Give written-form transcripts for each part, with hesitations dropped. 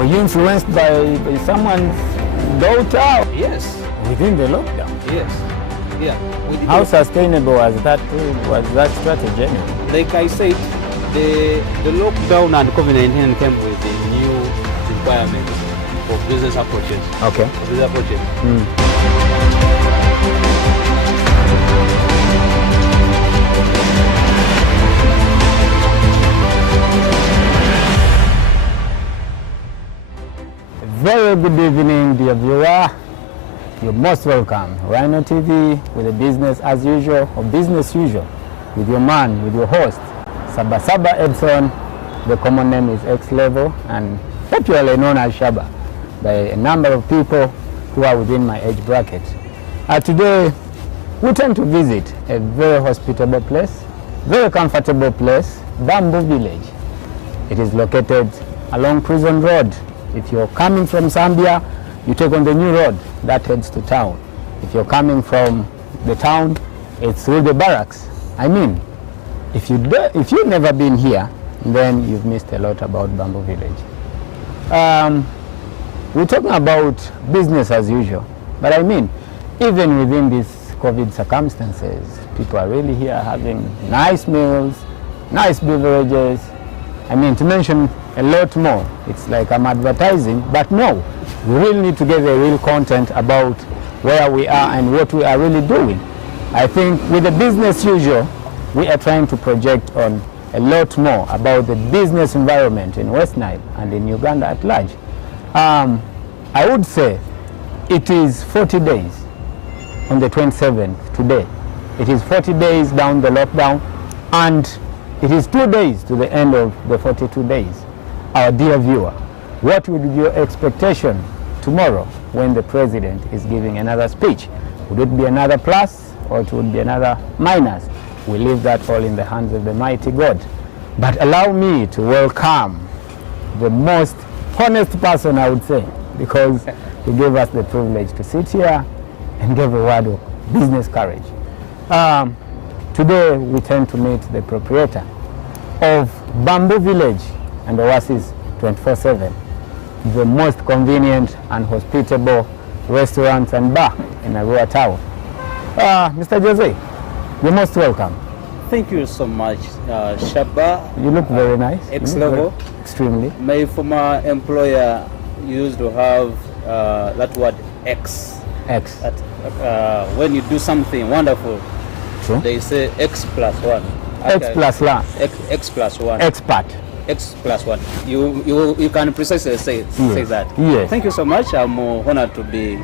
Were you influenced by someone's daughter? Yes. Within the lockdown? Yes. Yeah. How sustainable was that strategy anyway? Like I said, the lockdown and COVID-19 came with a new requirement for business approaches. Okay. Business approaches. Very good evening, dear viewer. You're most welcome. Rhino TV with a business as usual, or business usual, with your man, with your host, SHABA Edson. The common name is X Level and popularly known as SHABA by a number of people who are within my age bracket. Today, we tend to visit a very hospitable place, very comfortable place, Bamboo Village. It is located along Prison Road. If you're coming from Zambia, you take on the new road that heads to town. If you're coming from the town, it's through the barracks. I mean, if you've never been here, then you've missed a lot about Bamboo Village. We're talking about business as usual, but I mean, even within these COVID circumstances, people are really here having nice meals, nice beverages. I mean, to mention a lot more. It's like I'm advertising, but no, we really need to get the real content about where we are and what we are really doing. I think with the business usual, we are trying to project on a lot more about the business environment in West Nile and in Uganda at large. I would say it is 40 days on the 27th today. It is 40 days down the lockdown, and it is 2 days to the end of the 42 days. Our dear viewer, what would be your expectation tomorrow when the president is giving another speech? Would it be another plus or it would be another minus? We leave that all in the hands of the mighty God. But allow me to welcome the most honest person, I would say, because he gave us the privilege to sit here and give a word of business courage. Today we tend to meet the proprietor of Bamboo Village and Oasis 24/7, the most convenient and hospitable restaurant and bar in Arua Town. Mr. Jose, you're most welcome. Thank you so much, SHABA. You look very nice. X Level. Extremely. My former employer used to have that word X. X. That, when you do something wonderful, True. They say X plus one. X plus one. X plus one. Expert. X plus one. You can precisely say that. Yes. Thank you so much. I'm honored to be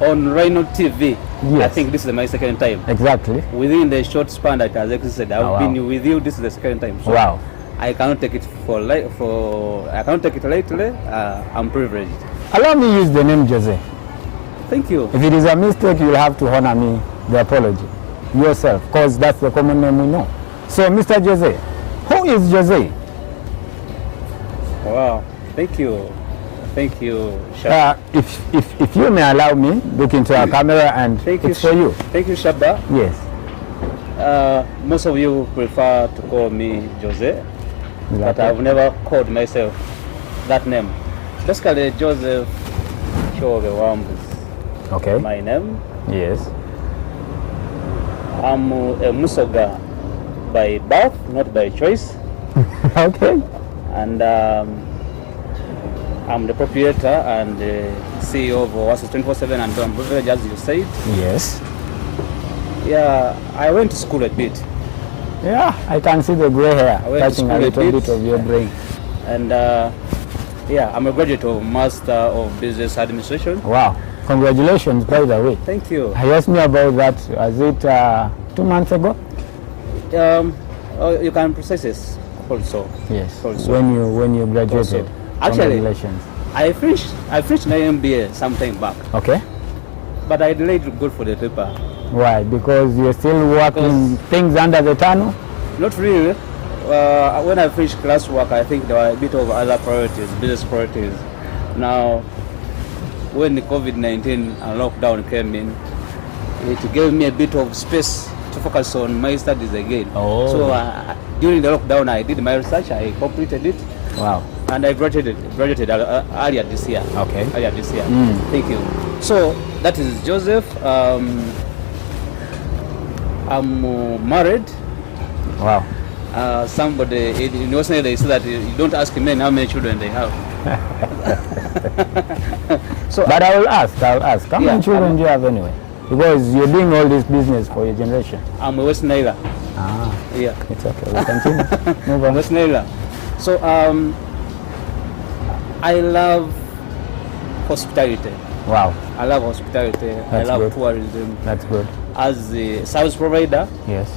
on Rhino TV. Yes. I think this is my second time. Exactly. Within the short span that has existed, I've been with you. This is the second time. So wow. I cannot take it I cannot take it lightly. I'm privileged. Allow me use the name Jose. Thank you. If it is a mistake, you'll have to honor me the apology yourself, because that's the common name we know. So, Mr. Jose, who is Jose? Wow. Thank you. Thank you, if you may allow me, look into our camera and it's for you. Thank you, SHABA. Yes. Most of you prefer to call me Jose, but I've never called myself that name. Basically, Joseph KYOBE WANBUZI. Okay. My name. Yes. I'm a Musoga by birth, not by choice. Okay. And I'm the proprietor and the CEO of Oasis 24/7 and Bamboo Village, as you said. Yes. Yeah, I went to school a bit. Yeah, I can see the gray hair touching a little bit of your brain. And yeah, I'm a graduate of Master of Business Administration. Wow. Congratulations, by the way. Thank you. You asked me about that, was it 2 months ago? You can process this also. Yes. Also. When you graduated. Also. Actually, congratulations. I finished my MBA some time back. Okay. But I delayed to go for the paper. Why? Because you're still working things under the tunnel? Not really. When I finished classwork, I think there were a bit of other priorities, business priorities. Now, when the COVID-19 and lockdown came in, it gave me a bit of space to focus on my studies again. Oh. So during the lockdown, I did my research, I completed it. Wow. And I graduated earlier this year. Okay. Earlier this year. Thank you. So that is Joseph. I'm married. Wow. Somebody in Western they say that you don't ask men how many children they have. So, but I'll ask. How many children do you have anyway? Because you're doing all this business for your generation. I'm a West Niler. Ah. Yeah. It's okay. We'll continue. Move on. West Niler. So I love hospitality. Wow. I love hospitality. That's I love good. tourism. That's good. As a service provider. Yes.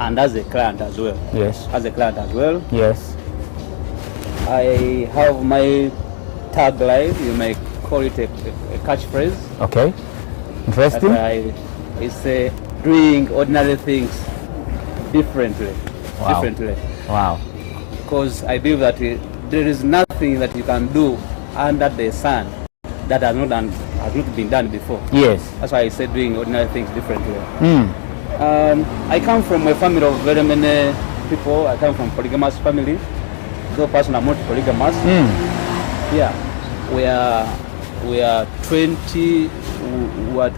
And as a client as well. Yes. As a client as well. Yes. I have my tagline. You may call it a catchphrase. Okay. Interesting. It's doing ordinary things differently. Wow. Differently. Wow. Because I believe that there is nothing that you can do under the sun that has not been done before. Yes. That's why I said doing ordinary things differently. Mm. I come from a family of very many people. I come from polygamous family. Though person I'm not polygamous. Mm. Yeah. We are 20.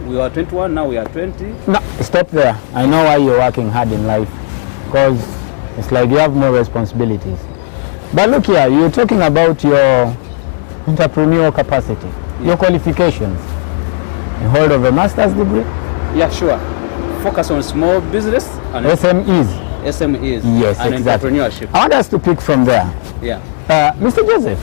We were 21. Now we are 20. No, stop there. I know why you're working hard in life, because it's like you have more responsibilities. But look here, you're talking about your entrepreneurial capacity, your qualifications. You hold of a master's degree? Yeah, sure. Focus on small business and SMEs. SMEs. Yes, and exactly. entrepreneurship. I want us to pick from there. Yeah. Mr. Joseph,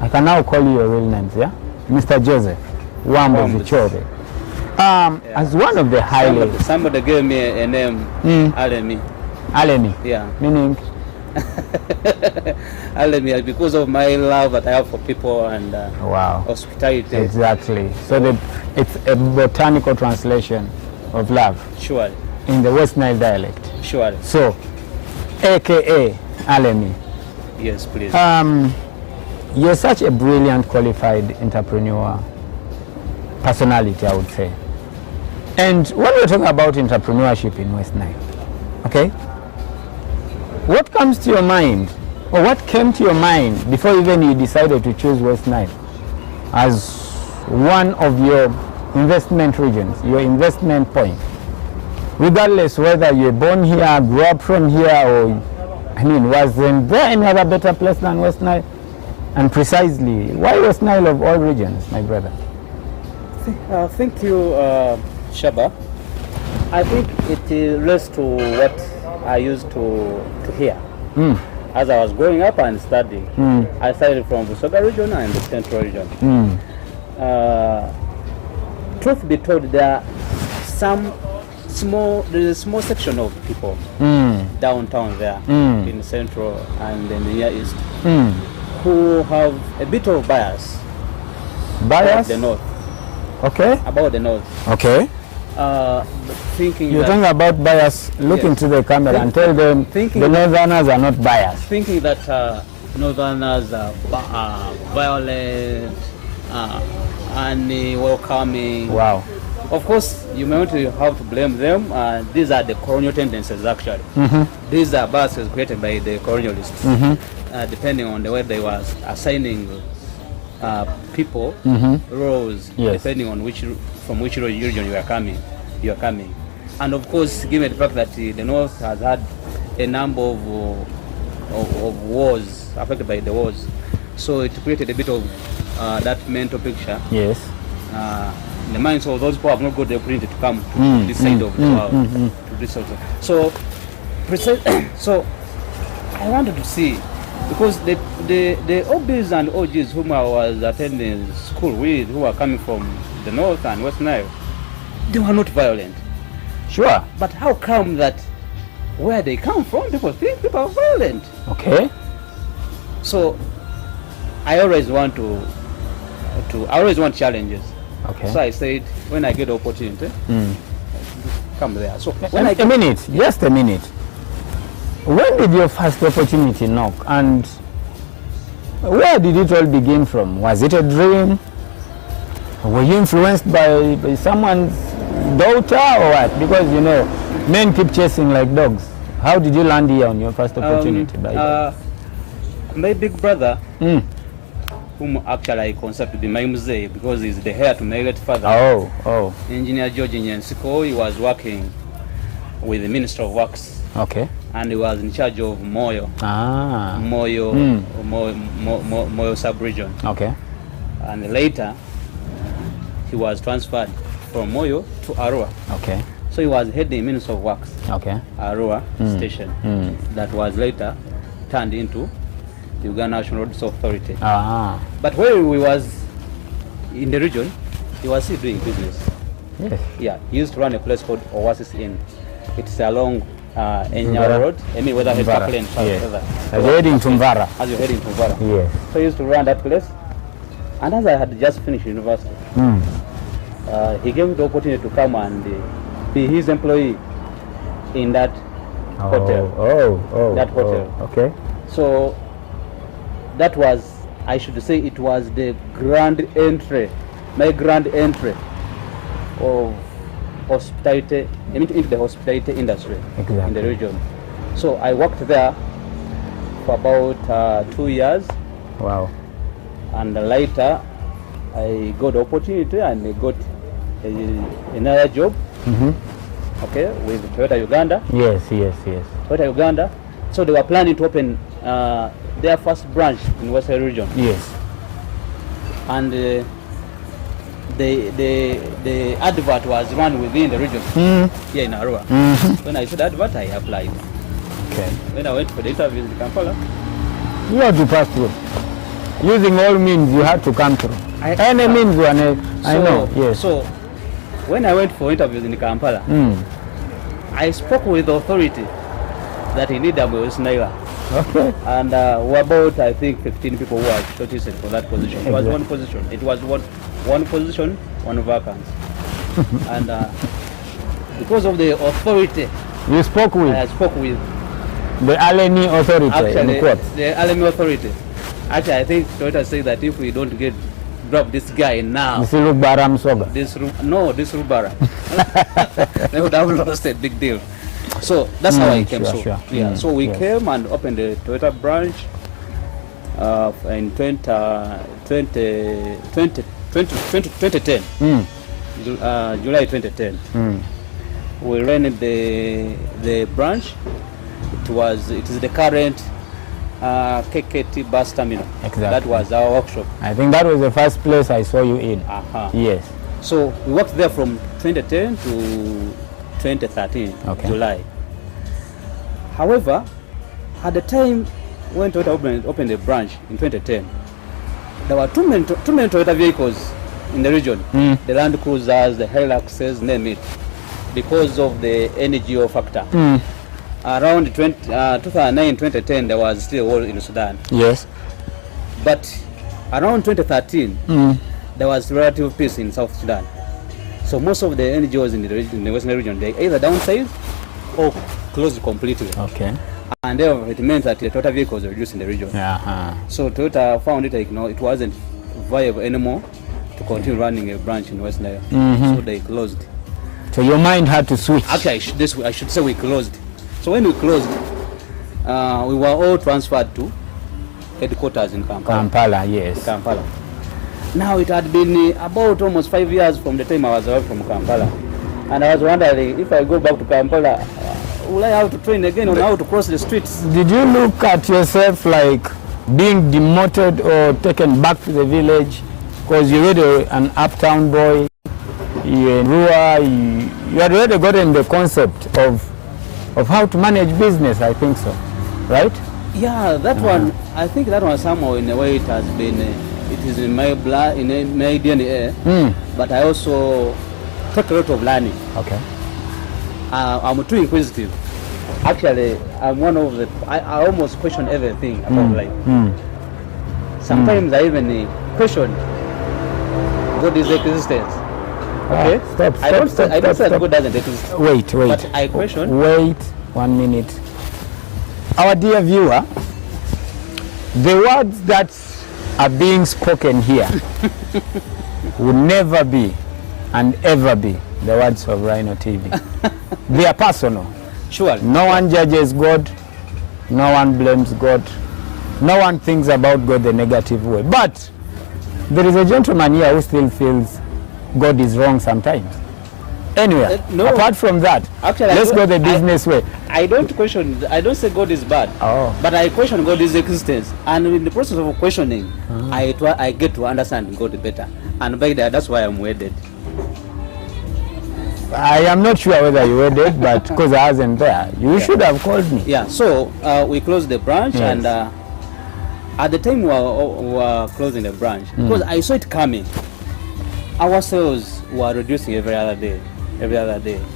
I can now call you your real names, yeah? Mr. Joseph WANBUZI KYOBE. As one of the highly... Somebody gave me a name, Alemi. Alemi? Yeah. Meaning? Alemi, because of my love that I have for people and wow. hospitality. Exactly. So it's a botanical translation of love. Sure. In the West Nile dialect. Sure. So, AKA Alemi. Yes, please. You're such a brilliant, qualified entrepreneur personality, I would say. And when we're talking about entrepreneurship in West Nile, okay, what comes to your mind, or what came to your mind before even you decided to choose West Nile as one of your investment regions, your investment point? Regardless whether you're born here, grew up from here, or, I mean, wasn't there any other better place than West Nile? And precisely, why West Nile of all regions, my brother? Thank you, SHABA. I think it relates to what I used to hear as I was growing up and studying. I studied from the Southern region and the Central region. Truth be told, there are there's a small section of people downtown there in Central and in the Near East who have a bit of bias. Bias? About the North. Okay. About the North. Okay. Thinking you're talking about bias. Look into the camera and tell them the Northerners are not biased. Thinking that Northerners are violent, unwelcoming. Wow. Of course, you may not have to blame them. These are the colonial tendencies, actually. These are biases created by the colonialists, depending on the way they were assigning people roles, depending on from which region you are coming. And of course, given the fact that the North has had a number of wars, affected by the wars, so it created a bit of that mental picture. Yes. In the minds of those people have not got the opportunity to come to this side of the world. To this side. So I wanted to see, because the OBs and OGs whom I was attending school with, who are coming from the North and West Nile, they were not violent. Sure. But how come that where they come from, people think people are violent? Okay. So I always want challenges. Okay. So I said, when I get the opportunity, come there. So when a minute, just a minute. When did your first opportunity knock, and where did it all begin from? Was it a dream? Were you influenced by someone's daughter or what? Because you know, men keep chasing like dogs. How did you land here on your first opportunity? My big brother whom actually I consider to be my mzee because he's the heir to my late father. Oh. Engineer George Nyansiko, he was working with the Minister of Works. Okay. And he was in charge of Moyo. Moyo sub-region. Okay. And later, he was transferred from Moyo to Arua. Okay. So he was heading Minister of Works. Okay. Arua station. That was later turned into the Uganda National Roads Authority. But when we was in the region, he was still doing business. Yes. Yeah, he used to run a place called Oasis Inn. It's along Enyara Road. I mean, whether it's Parkland, as you're heading to Mvara. As you're heading to Mvara. Yes. So he used to run that place. And as I had just finished university, he gave me the opportunity to come and be his employee in that hotel. That hotel. Okay. So that was, I should say, it was the grand entry, my grand entry of hospitality, into the hospitality industry in the region. So I worked there for about 2 years. Wow. And later I got the opportunity and I got another job. Okay, with Toyota Uganda. Yes. Toyota Uganda. So they were planning to open their first branch in Western region. Yes. And the advert was run within the region here in Arua. When I saw the advert, I applied. Okay. When I went for the interview in Kampala, you had to pass through. Using all means, you had to come through. Any means, I know. Yes. So when I went for interviews in Kampala, I spoke with the authority that he needed a Naira. Okay. And we're about, I think, 15 people who were shortlisted for that position. It was one position. It was one position, one vacancy. And because of the authority, you spoke with? I spoke with the Alemi authority. Actually, the Alemi authority. Actually, I think Toyota said that if we don't drop this guy now, this Rubara Msoga. This Rubara, they would have lost a big deal. So that's how I came. So we came and opened the Toyota branch in 2010, July 2010. We ran the branch. It is the current KKT bus terminal. Exactly. That was our workshop. I think that was the first place I saw you in. Yes. So we worked there from 2010 to 2013, July. However, at the time when Toyota opened the branch in 2010, there were too many Toyota vehicles in the region. The Land Cruisers, the Hiluxes, name it, because of the NGO factor. Around 2009-2010, there was still a war in Sudan. Yes. But around 2013, there was relative peace in South Sudan. So most of the NGOs in the Western region, they either downsized or closed completely. Okay. And therefore it meant that the Toyota vehicles were reduced in the region. So Toyota found it like, it wasn't viable anymore to continue running a branch in West Nile. So they closed. So your mind had to switch. Actually, I should say we closed. So when we closed, we were all transferred to headquarters in Kampala. Kampala, yes. Kampala. Now it had been about almost 5 years from the time I was away from Kampala. And I was wondering, if I go back to Kampala, will I have to train again on how to cross the streets? Did you look at yourself like being demoted or taken back to the village? Because you're already an uptown boy, you're in Rua, you had already gotten the concept of how to manage business, I think so, right? Yeah, that one, I think that one somehow in a way it has been, it is in my blood, in my DNA, but I also take a lot of learning. Okay. I'm too inquisitive. Actually, I'm one of the, I almost question everything about life. Sometimes I even question God's existence. Okay? Stop. I don't say that God doesn't exist. Wait. But I question. Wait 1 minute. Our dear viewer, the words that are being spoken here will never be and ever be the words of Rhino TV. They are personal. Sure. No one judges God. No one blames God. No one thinks about God the negative way. But there is a gentleman here who still feels God is wrong sometimes. Anyway, no. Apart from that, Actually, let's go the business way. I don't say God is bad, but I question God's existence. And in the process of questioning, I get to understand God better. And by that, that's why I'm wedded. I am not sure whether you wedded, but because I wasn't there, you should have called me. Yeah, so we closed the branch, and at the time we were closing the branch, because I saw it coming, our sales were reducing every other day.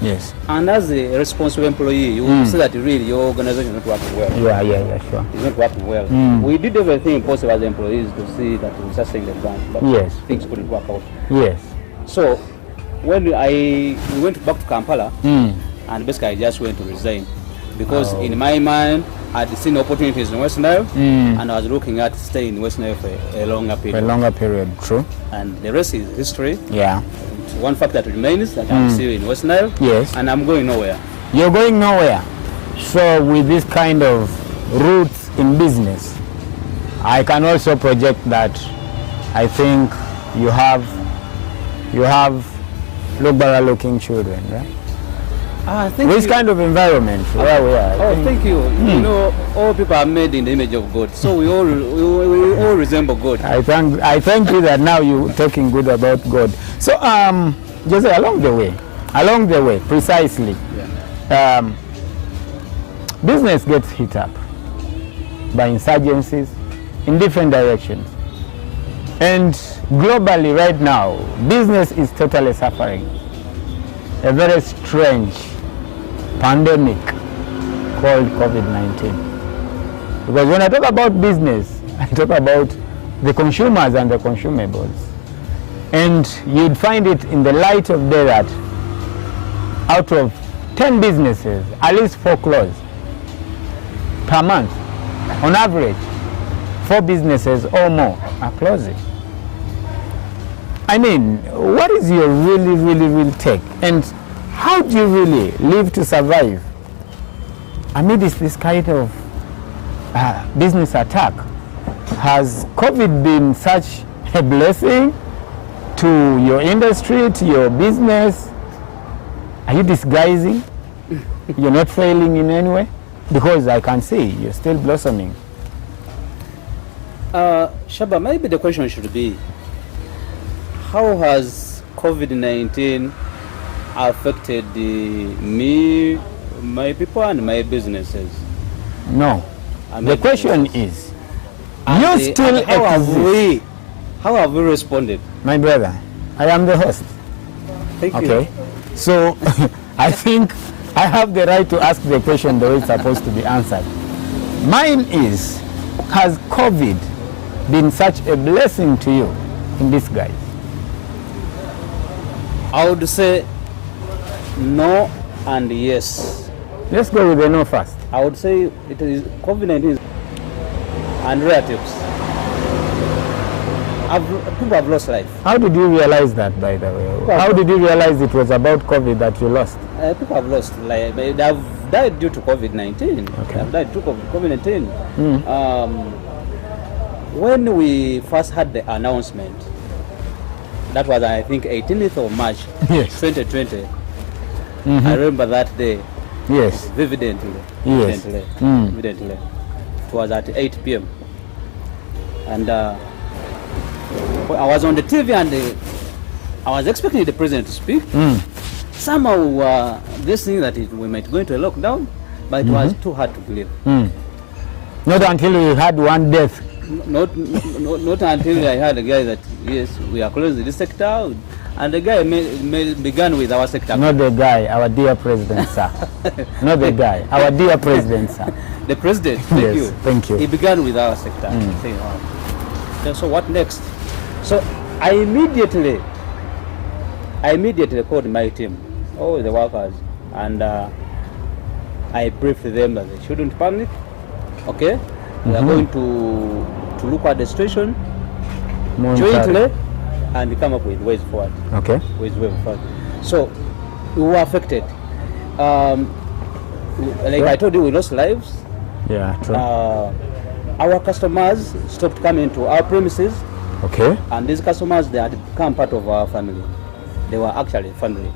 Yes. And as a responsible employee, you will see that really your organization is not working well. Yeah, sure. It's not working well. We did everything possible as employees to see that we were sustaining the branch, but things couldn't work out. Yes. So when we went back to Kampala, and basically I just went to resign, because in my mind I had seen opportunities in West Nile, and I was looking at staying in West Nile for a longer period. For a longer period, true. And the rest is history. Yeah. One fact that remains that I'm still in West Nile, and I'm going nowhere. You're going nowhere. So with this kind of roots in business, I can also project that I think you have Lugbara looking children, right? This kind of environment where we are. Thank you. You know, all people are made in the image of God, so we all resemble God. I thank you that now you're talking good about God. So, Jose, along the way, precisely, business gets hit up by insurgencies in different directions. And globally right now, business is totally suffering a very strange pandemic called COVID-19. Because when I talk about business, I talk about the consumers and the consumables. And you'd find it in the light of day that out of 10 businesses, at least 4 close per month. On average, 4 businesses or more are closing. I mean, what is your real take? And how do you really live to survive amidst this kind of business attack? Has COVID been such a blessing to your industry, to your business? Are you disguising? You're not failing in any way? Because I can see you're still blossoming. Shaba, maybe the question should be, how has COVID-19 affected me, my people, and my businesses? No. The question is, you still exist. How have we responded? My brother, I am the host. Thank you. Okay. So I think I have the right to ask the question the way it's supposed to be answered. Mine is, has COVID been such a blessing to you in disguise? I would say no and yes. Let's go with the no first. I would say it is COVID-19 and relatives. People have lost life. How did you realize that, by the way? How did you realize it was about COVID that you lost? People have lost life. They have died due to COVID-19. Okay. They have died due to COVID-19. When we first had the announcement, that was, I think, 18th of March, 2020. I remember that day. Yes. Vividly. Yes. Vividly. It was at 8 p.m. And I was on the TV and I was expecting the president to speak. Somehow this thing that we might go into a lockdown, but it was too hard to believe. Not until we had one death. Not until I heard a guy that, yes, we are closing this sector. And the guy began with our sector. Not the guy, our dear president, sir. Not the guy, our dear president, sir. The president, thank you. Thank you. He began with our sector. So what next? So I immediately called my team, all the workers, and I briefed them that they shouldn't panic. Okay, we are going to look at the situation jointly and come up with ways forward. Okay. Ways forward. So we were affected. Like I told you, we lost lives. Yeah, true. Our customers stopped coming to our premises. Okay. And these customers, they had become part of our family. They were actually family.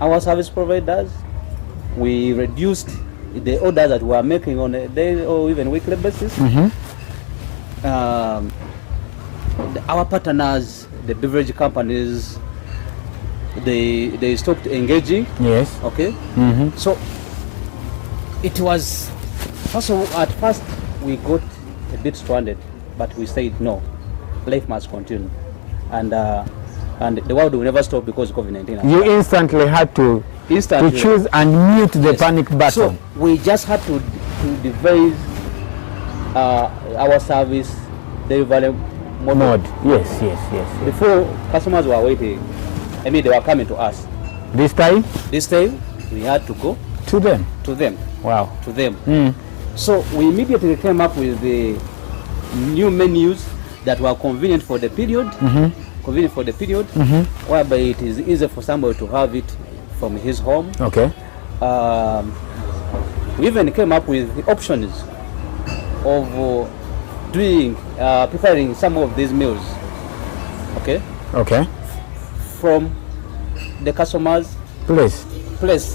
Our service providers, we reduced the orders that we were making on a daily or even weekly basis. Our partners, the beverage companies, they stopped engaging. Yes. Okay. So it was also at first we got a bit stranded, but we said no, life must continue, and the world will never stop because of COVID-19. You instantly had to choose and mute the panic button. So we just had to devise our service delivery mode. Yes. Before, customers were waiting. I mean, they were coming to us. This time we had to go to them. Wow. To them. So we immediately came up with the new menus that were convenient for the period. Whereby it is easy for somebody to have it from his home. Okay. We even came up with the options of preparing some of these meals. Okay. From the customers' place.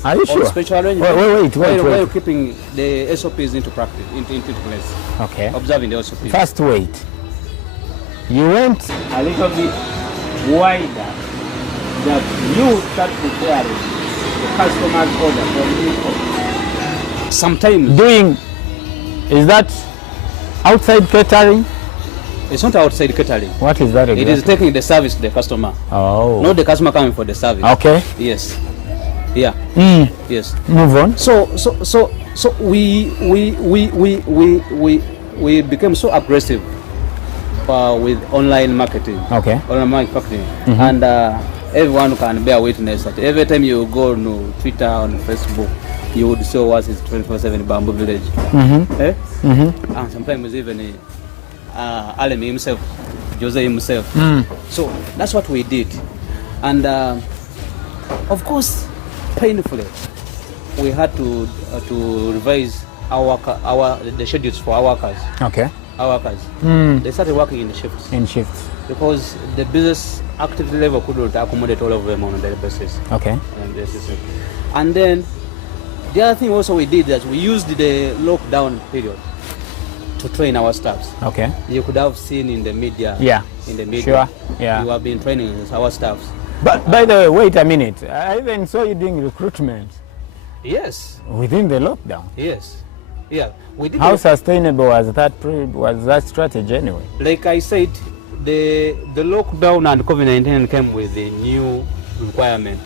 Are you sure? Special arrangement. Wait. Keeping the SOPs into practice, into place. Okay. Observing the SOPs. First, wait. You went a little bit wider that you start preparing the customer's order from you. Sometimes is that outside catering? It's not outside catering. What is that exactly? It is taking the service to the customer. Oh. Not the customer coming for the service. Okay. Yes. Yeah. Yes. Move on. So we became so aggressive with online marketing. Okay. Online marketing. And everyone can bear witness that every time you go on Twitter, on Facebook, you would see what is 24/7 Bamboo Village. And sometimes even Alemi himself, Jose himself. So that's what we did. And of course, painfully, we had to revise the schedules for our workers. Okay. Our workers. They started working in shifts. Because the business activity level couldn't accommodate all of them on a daily basis. Okay. And then the other thing also we did that we used the lockdown period to train our staffs. Okay. You could have seen in the media. Yeah. In the media. Sure. Yeah. You have been training our staffs. But by the way, wait a minute. I even saw you doing recruitment. Yes. Within the lockdown. Yes. Yeah. We did. How sustainable was that strategy anyway? Like I said, the lockdown and COVID-19 came with a new requirement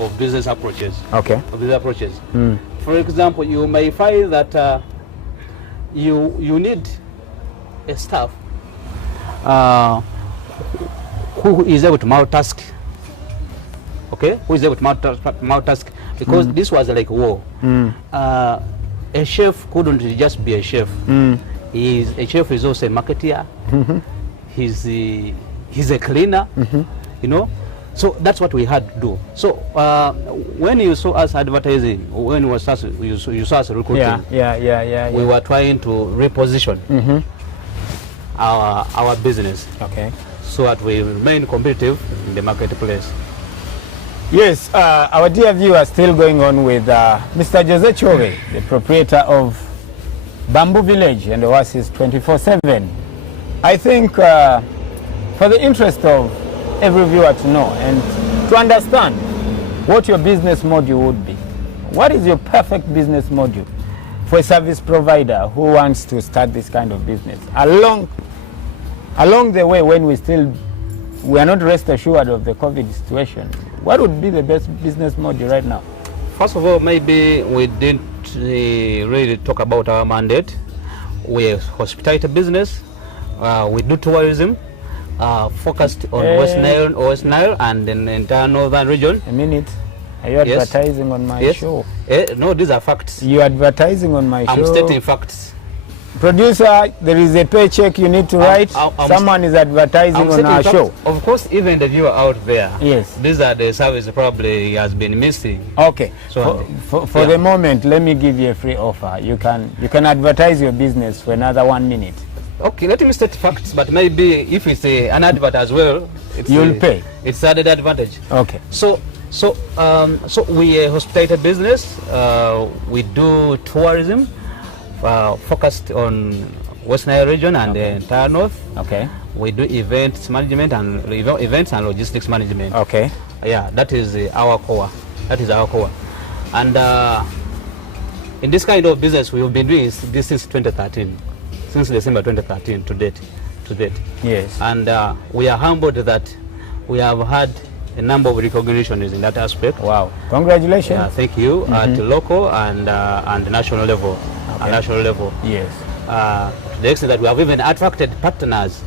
of business approaches. Okay. Of business approaches. For example, you may find that you need a staff who is able to multitask. Okay, who is able to multitask because this was like war. A chef couldn't just be a chef. A chef is also a marketer. He's a cleaner. You know, so that's what we had to do. So when you saw us advertising, when you saw us recruiting, we were trying to reposition our business. Okay. So that we remain competitive in the marketplace. Yes, our dear viewers, still going on with Mr. Jose KYOBE, the proprietor of Bamboo Village and Oasis 24/7. I think for the interest of every viewer to know and to understand what your business model would be, what is your perfect business model for a service provider who wants to start this kind of business? Along the way, when we are not rest assured of the COVID situation, what would be the best business model right now? First of all, maybe we didn't really talk about our mandate. We're hospitality business. We do tourism, focused on West Nile and the entire northern region. A minute. Are you advertising on my show? No, these are facts. You're advertising on my show? I'm stating facts. Producer, there is a paycheck you need to write. Someone is advertising on our show. Of course, even the viewer out there. Yes. These are the services probably has been missing. Okay. So for the moment, let me give you a free offer. You can advertise your business for another 1 minute. Okay, let me state facts, but maybe if it's an advert as well, you'll pay. It's added advantage. Okay. So we a hospitality business. We do tourism, focused on West Nile region and the entire north. Okay. We do events management and logistics management. Okay. Yeah, that is our core. That is our core. And in this kind of business, we've been doing this since 2013, since December 2013 to date. Yes. And we are humbled that we have had a number of recognitions in that aspect. Wow! Congratulations. Yeah, thank you. At local and national level. Okay. At national level. Yes. To the extent that we have even attracted partners.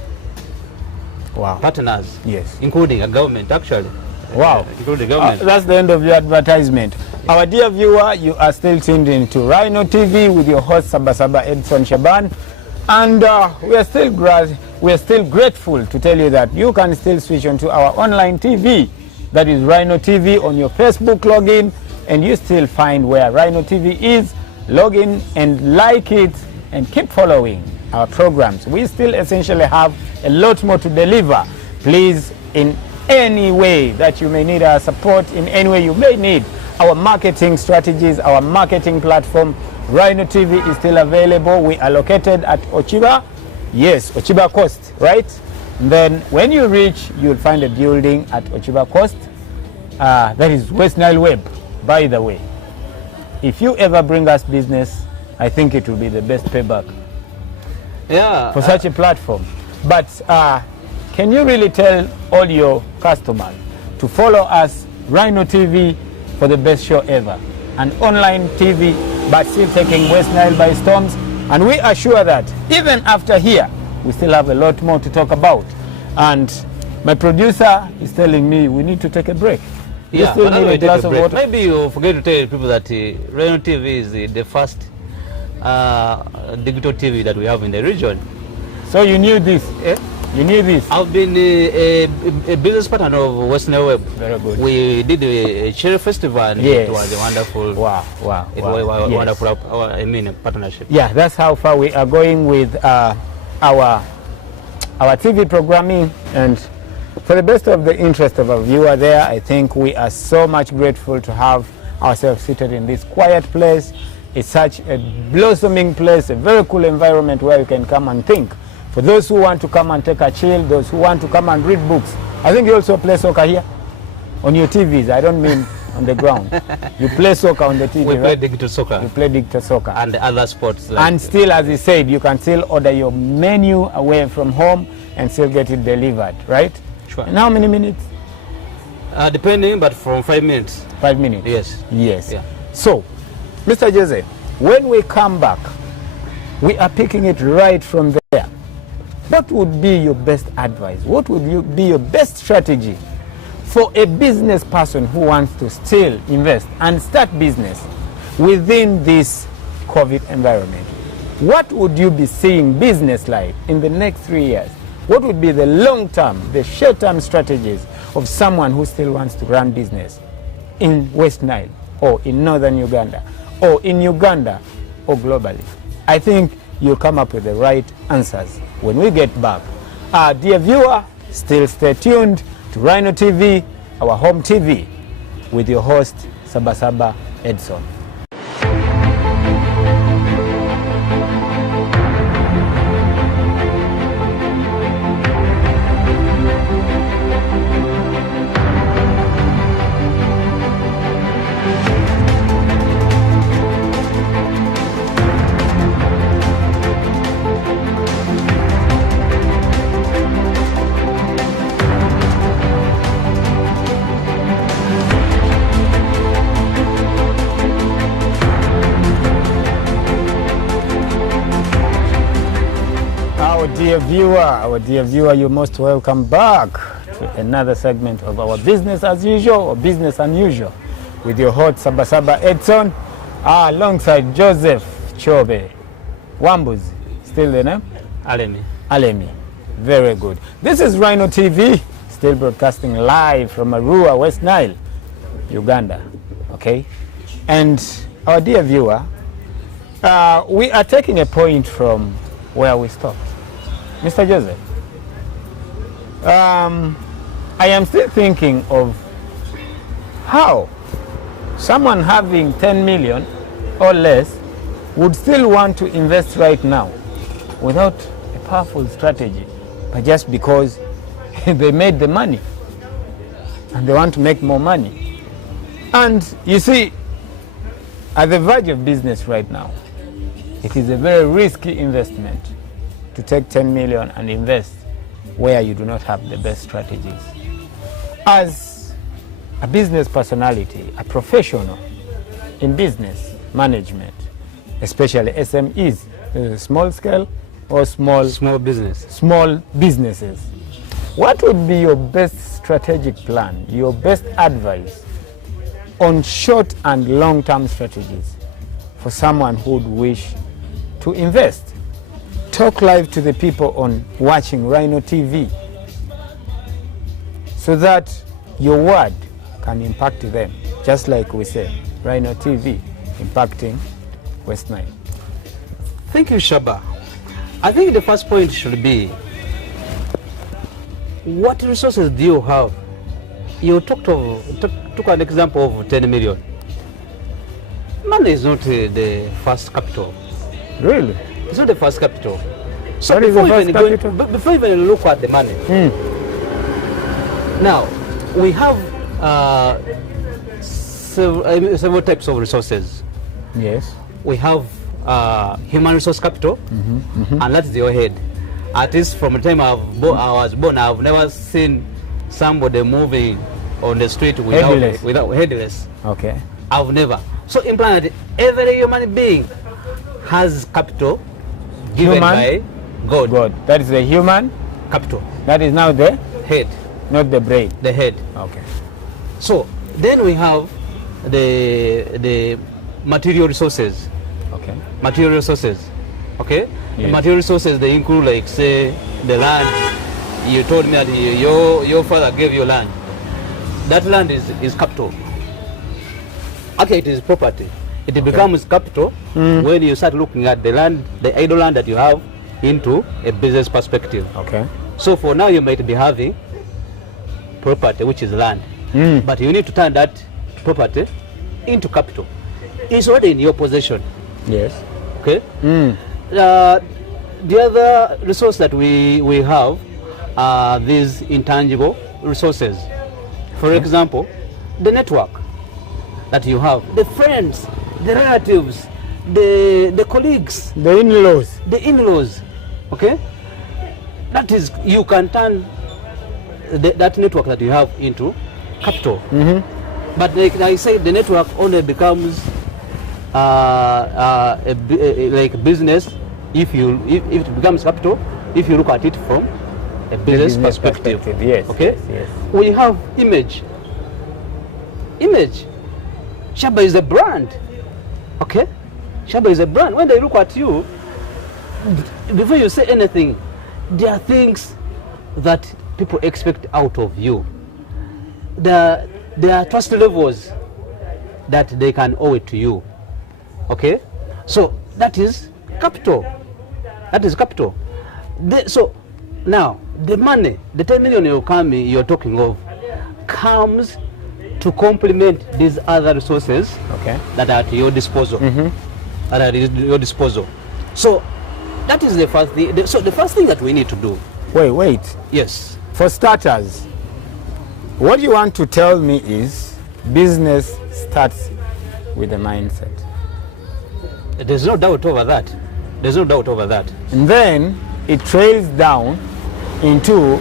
Wow. Partners. Yes. Including a government, actually. Wow. Including government. That's the end of your advertisement. Our dear viewer, you are still tuned in to Rhino TV with your host Sabasaba Edson Shaban, and we are still grateful to tell you that you can still switch onto our online TV, that is Rhino TV, on your Facebook login, and you still find where Rhino TV is. Log in and like it and keep following our programs. We still essentially have a lot more to deliver. Please, in any way that you may need our support, in any way you may need our marketing strategies, our marketing platform, Rhino TV is still available. We are located at Ochiba. Yes, Ochiba Coast, right? And then when you reach, you'll find a building at Ochiba Coast. That is West Nile Web, by the way. If you ever bring us business, I think it will be the best payback. Yeah. For such a platform. But can you really tell all your customers to follow us, Rhino TV, for the best show ever? An online TV, but still taking West Nile by storms. And we are sure that even after here, we still have a lot more to talk about. And my producer is telling me we need to take a break. Yeah, still need a glass of water. Maybe you forget to tell people that Rhino TV is the first digital TV that we have in the region. So you knew this? Eh? You knew this? I've been a business partner of West Nile Web. Very good. We did a cherry festival, and yes. It was a wonderful. Wow. It was yes. wonderful. Partnership. Yeah, that's how far we are going with our TV programming. And for the best of the interest of our viewer there, I think we are so much grateful to have ourselves seated in this quiet place. It's such a blossoming place, a very cool environment where you can come and think. For those who want to come and take a chill, those who want to come and read books. I think you also play soccer here on your TVs. I don't mean on the ground. You play soccer on the TV, We right? play digital soccer. You play digital soccer. And other sports. Like and still, as he said, you can still order your menu away from home and still get it delivered, right? Sure. And how many minutes? Depending, but from 5 minutes. 5 minutes? Yes. Yes. Yeah. So, Mr. Jose, when we come back, we are picking it right from there. What would be your best advice? What would be your best strategy for a business person who wants to still invest and start business within this COVID environment? What would you be seeing business like in the next 3 years? What would be the long-term, the short-term strategies of someone who still wants to run business in West Nile or in northern Uganda or in Uganda or globally? I think you'll come up with the right answers when we get back. Dear viewer, still stay tuned to Rhino TV, our home TV, with your host Sabasaba Edson. Our dear viewer, you're most welcome back to another segment of our Business as Usual or Business Unusual with your host Sabasaba Edson, alongside Joseph KYOBE. WANBUZI, still the name? Alemi. Very good. This is Rhino TV, still broadcasting live from Arua, West Nile, Uganda. Okay? And our dear viewer, we are taking a point from where we stopped. Mr. Joseph, I am still thinking of how someone having 10 million or less would still want to invest right now without a powerful strategy, but just because they made the money and they want to make more money. And you see, at the verge of business right now, it is a very risky investment to take 10 million and invest where you do not have the best strategies. As a business personality, a professional in business management, especially SMEs, small scale or small businesses, what would be your best strategic plan, your best advice on short and long-term strategies for someone who would wish to invest? Talk live to the people on watching Rhino TV so that your word can impact them, just like we say, Rhino TV impacting West Nile. Thank you, Shaba. I think the first point should be, what resources do you have? You took an example of 10 million. Money is not the first capital. Really? It's not the first capital. So What is the first capital? before you even look at the money, now we have several types of resources. Yes. We have human resource capital, and that's your head. At least from the time I was born, I've never seen somebody moving on the street without headless. Okay. I've never. So implying that every human being has capital given by God. God. That is the human Capital. that is now the Head. not the brain. The head. Okay. So then we have the material resources. Okay. Material resources. Okay? The Yes. material resources, they include, like, say, the land. You told me that your father gave you land. That land is capital. Okay, it is property. It becomes capital when you start looking at the land, the idle land that you have, into a business perspective. Okay. So for now, you might be having property, which is land, but you need to turn that property into capital. It's already in your possession. Yes. Okay. The other resource that we have are these intangible resources. For example, the network that you have, the friends, the relatives, the colleagues, The in-laws. the in-laws. Okay, that is, you can turn that network that you have into capital. But like I said, the network only becomes like business if it becomes capital if you look at it from a business perspective. Yes. Okay. Yes. We have image. SHABA is a brand. Okay, SHABA is a brand. When they look at you, before you say anything, there are things that people expect out of you. There are trust levels that they can owe it to you. Okay, so that is capital. That is capital. So now the money, the 10 million you're talking of, comes to complement these other resources that are at your disposal. That are at your disposal. So that is the first thing. So the first thing that we need to do. Wait. Yes. For starters, what you want to tell me is business starts with a mindset. There's no doubt over that. There's no doubt over that. And then it trails down into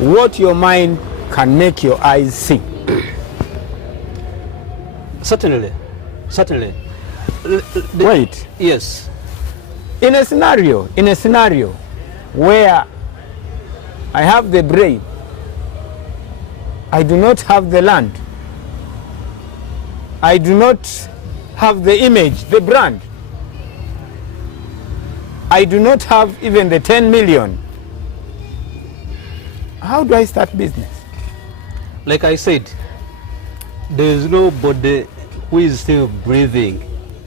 what your mind can make your eyes see. Certainly. Wait. Yes. In a scenario where I have the brain, I do not have the land, I do not have the image, the brand, I do not have even the 10 million, how do I start business? Like I said, there is nobody who is still breathing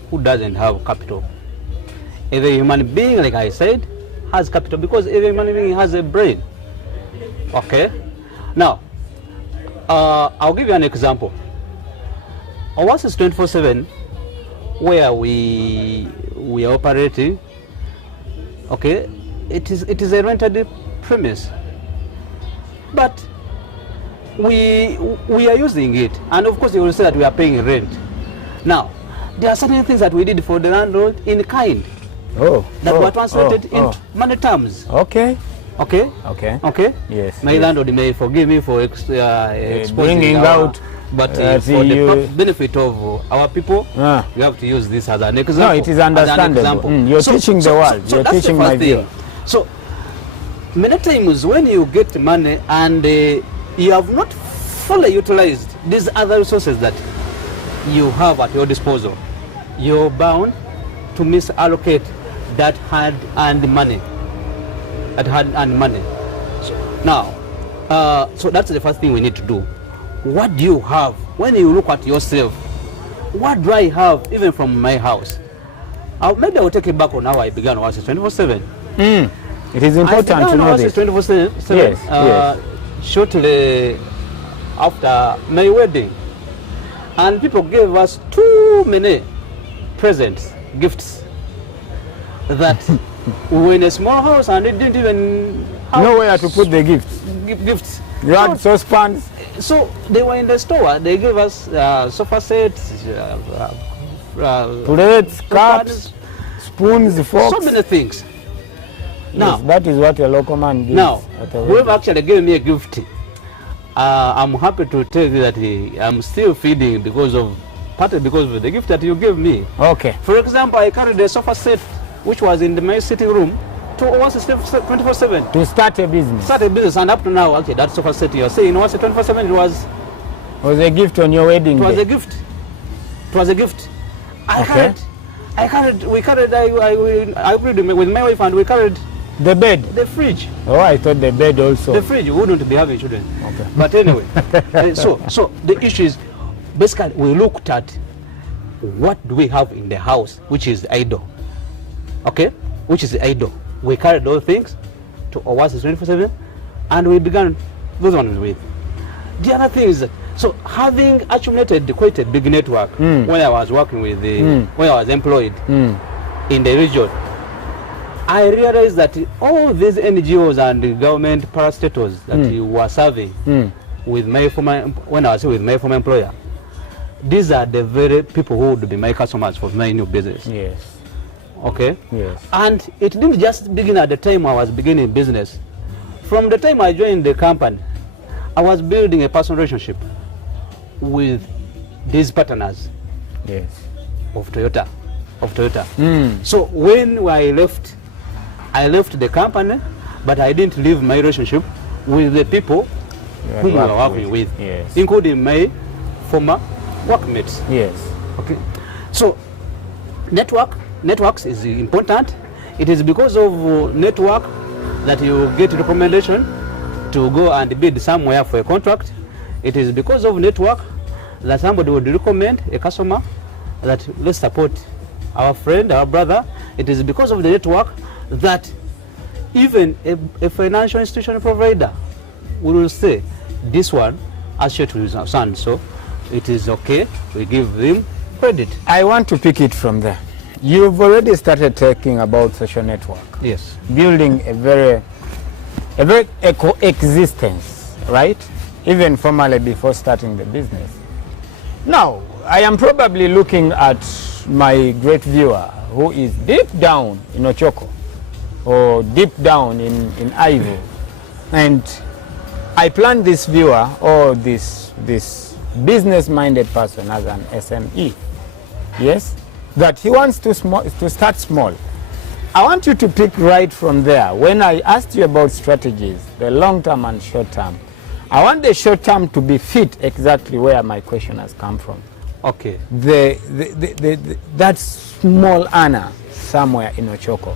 who doesn't have capital. Every human being, like I said, has capital, because every human being has a brain. Okay. Now, I'll give you an example. Oasis 24/7, where we are operating, okay, it is a rented premise, but we are using it, and of course you will say that we are paying rent. Now, there are certain things that we did for the landlord in kind that were translated into money terms. Okay. Okay. Okay. Okay. Yes. My landlord may forgive me for exposing bringing out, but for the benefit of our people, we have to use this as an example. No, it is understandable. You're teaching the world. You're teaching my view. So many times when you get money and you have not fully utilized these other resources that you have at your disposal, you're bound to misallocate that hard-earned money. So now, so that's the first thing we need to do. What do you have? When you look at yourself, what do I have even from my house? Maybe I'll take it back on how I began Oasis 24/7. It is important to know this. 24/7, yes. Shortly after my wedding, and people gave us too many presents, gifts, that we were in a small house and it didn't even have nowhere to put the gifts. Gifts. You had saucepans. So they were in the store. They gave us sofa sets, plates, cups, spoons, forks. so many things. Now, yes, that is what a local man gives. Now, whoever actually gave me a gift, I'm happy to tell you that I'm still feeding partly because of the gift that you gave me. Okay. For example, I carried a sofa set which was in my sitting room to Oasis 24/7. To start a business. Start a business, and up to now, okay, that sofa set you're saying Oasis 24/7, it was a gift on your wedding day. It was a gift. It was a gift. I agreed with my wife, and we carried the bed. The fridge. Oh, I thought the bed also. The fridge, we wouldn't be having children. Okay. But anyway, so the issue is, basically, we looked at what do we have in the house, which is idle. Okay? Which is idle. We carried those things to Oasis 24/7, and we began those ones with. The other thing is that, so having accumulated quite a big network when I was working with when I was employed in the region, I realized that all these NGOs and the government parastatals that you were serving with my when I was with my former employer, these are the very people who would be my customers for my new business. Yes. Okay? Yes. And it didn't just begin at the time I was beginning business. From the time I joined the company, I was building a personal relationship with these partners. Yes. Of Toyota. So when I left the company, but I didn't leave my relationship with the people whom I were working with, yes, including my former workmates. Yes. Okay. So networks is important. It is because of network that you get recommendation to go and bid somewhere for a contract. It is because of network that somebody would recommend a customer that let's support our friend, our brother. It is because of the network that even a financial institution provider will say, this one, as to his son, so it is okay, we give him credit. I want to pick it from there. You've already started talking about social network. Yes. Building a very coexistence, right? Even formally before starting the business. Now, I am probably looking at my great viewer who is deep down in Ochoko or deep down in Ivo, and I plan this viewer or this business-minded person as an SME, yes, that he wants to start small. I want you to pick right from there. When I asked you about strategies, the long-term and short-term, I want the short-term to be fit exactly where my question has come from. Okay. That small earner somewhere in Ochoko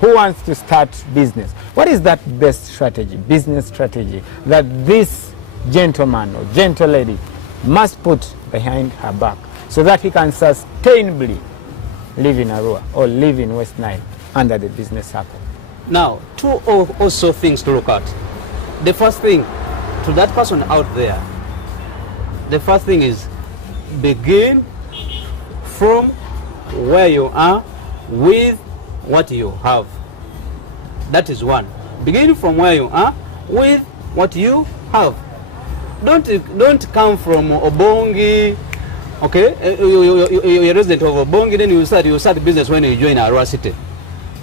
who wants to start business. What is that best strategy, business strategy, that this gentleman or gentle lady must put behind her back so that he can sustainably live in Arua or live in West Nile under the business circle? Now, two also things to look at. The first thing, to that person out there, the first thing is begin from where you are with what you have. That is one. Begin from where you are with what you have. Don't come from Obongi, okay? You're a resident of Obongi, then you start business when you join Arua City.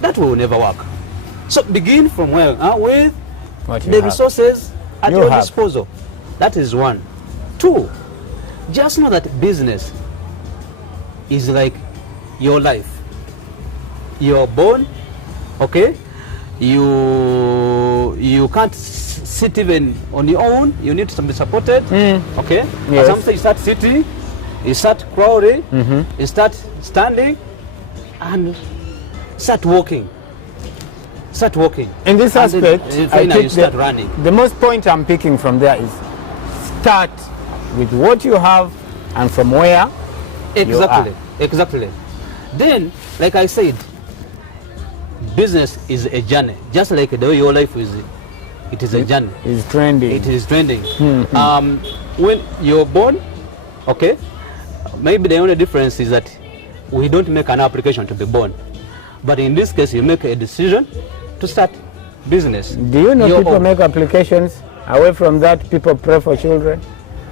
That will never work. So begin from where you are with the resources at your disposal. That is one. Two, just know that business is like your life. You're born, okay? You can't sit even on your own. You need to be supported, okay? Yes. Sometimes you start sitting, you start crawling, you start standing, and start walking. Start walking. In this aspect, I think you start running. The most point I'm picking from there is start with what you have and from where you are. Exactly. Then, like I said, business is a journey. Just like the way your life is, it is a journey. It's trending. It is trending. When you're born, okay, maybe the only difference is that we don't make an application to be born. But in this case, you make a decision to start business. Do you know people make applications? Away from that, people pray for children.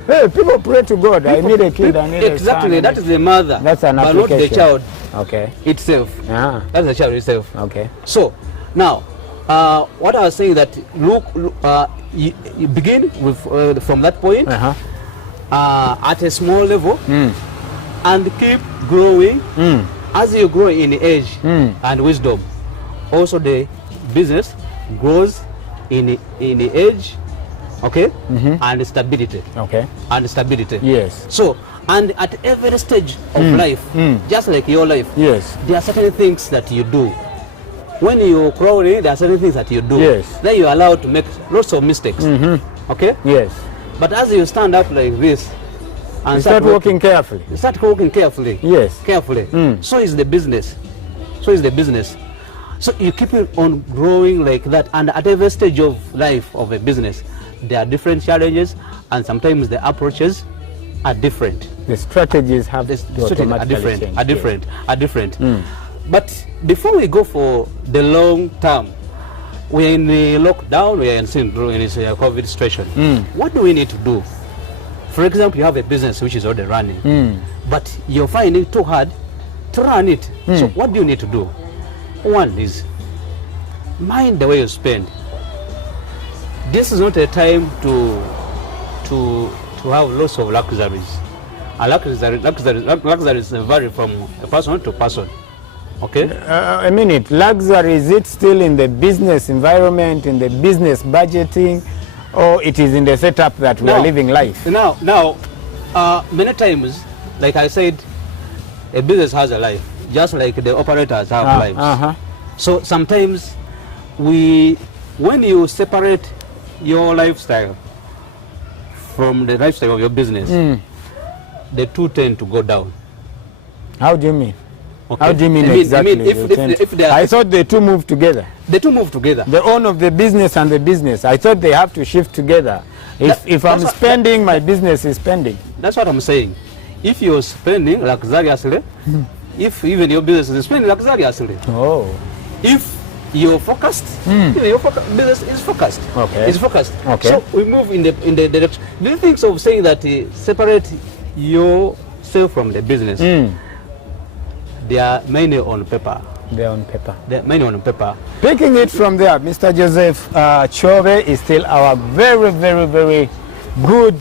Hey, people pray to God. I need a kid. I need a son. Exactly. That is the mother. That's an but application. Not the child. Okay. Itself. That's the child itself. Okay. So now, what I was saying that you begin with from that point at a small level and keep growing. As you grow in age and wisdom, also the business grows in age, okay, and stability. Okay. And stability. Yes. So, and at every stage of life, just like your life, yes, there are certain things that you do. When you're crawling, there are certain things that you do. Yes. Then you're allowed to make lots of mistakes. Okay? Yes. But as you stand up like this, and you start walking carefully. You start walking carefully. Yes. Carefully. So is the business. So is the business. So you keep it on growing like that, and at every stage of life of a business, there are different challenges, and sometimes the approaches are different. The strategies have are different. But before we go for the long term, we are in the lockdown, we are in this COVID situation. What do we need to do? For example, you have a business which is already running, but you're finding it too hard to run it. So what do you need to do? One is mind the way you spend. This is not a time to have lots of luxuries. Luxuries vary from a person to person. Okay? A minute. Luxury, is it still in the business environment, in the business budgeting, or it is in the setup that we are living life? Now, many times, like I said, a business has a life, just like the operators have lives. So sometimes when you separate your lifestyle from the lifestyle of your business, the two tend to go down. How do you mean? Okay. How do you mean exactly? I thought the two move together. The two move together. The own of the business and the business. I thought they have to shift together. If I'm spending, my business is spending. That's what I'm saying. If you're spending luxuriously, if even your business is spending luxuriously. If you're focused, your business is focused. Okay. It's focused. Okay. So we move in the direction. Do you think of saying that separate yourself from the business? They are mainly on paper. They're on paper. They're mainly on paper. Picking it from there, Mr. Joseph KYOBE is still our very, very, very good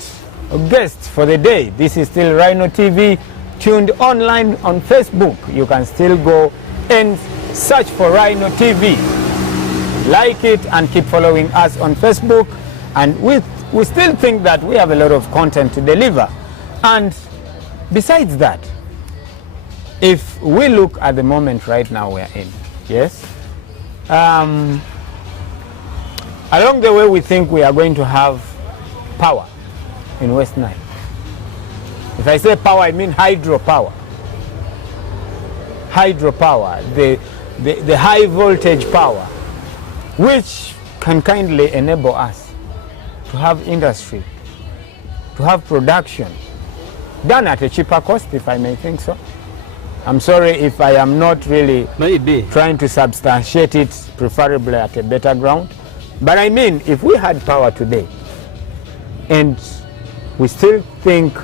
guest for the day. This is still Rhino TV, tuned online on Facebook. You can still go and search for Rhino TV. Like it and keep following us on Facebook. And we still think that we have a lot of content to deliver. And besides that, if we look at the moment right now we're in, yes, along the way we think we are going to have power in West Nile. If I say power, I mean hydropower. Hydropower, the high voltage power. which can kindly enable us to have industry, to have production done at a cheaper cost, if I may think so. I'm sorry if I am not really Maybe. trying to substantiate it, preferably at a better ground. But I mean, if we had power today and we still think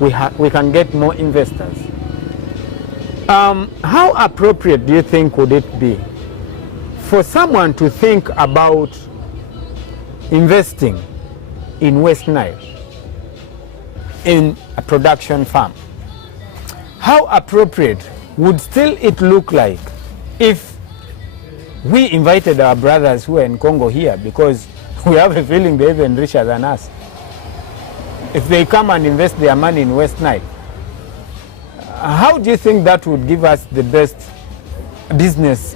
we can get more investors, how appropriate do you think would it be for someone to think about investing in West Nile, in a production farm? How appropriate would still it look like if we invited our brothers who are in Congo here, because we have a feeling they're even richer than us, if they come and invest their money in West Nile? How do you think that would give us the best business